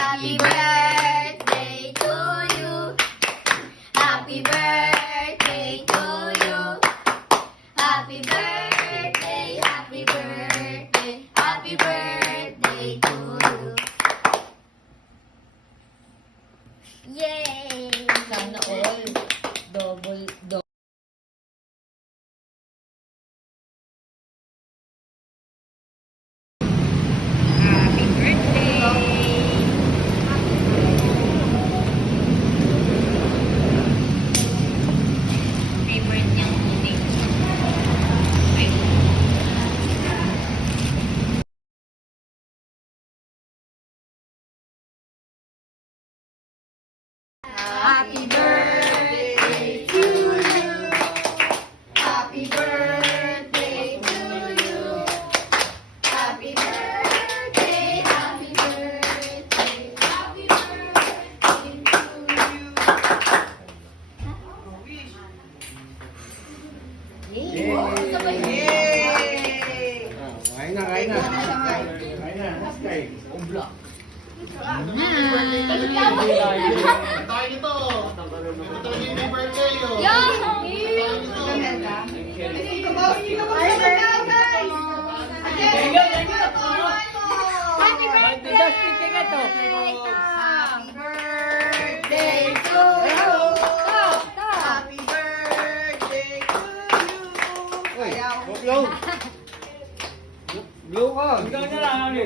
Happy birthday to you. Happy birthday to you. Happy birthday, happy birthday, happy birthday to you. Yay! Sana all. Double. Happy birthday! Favorite niyang uling. Happy birthday to you. Happy birthday to you. Happy birthday, happy birthday, happy birthday to you. Yay! Kain na. Kain na. Stay. Umbla. Happy Tayo nito. Ito talaga yung may birthday, oh. Happy birthday to you. Happy birthday to you. Uy, blow. Blow ka. Ikaw na lang, ano?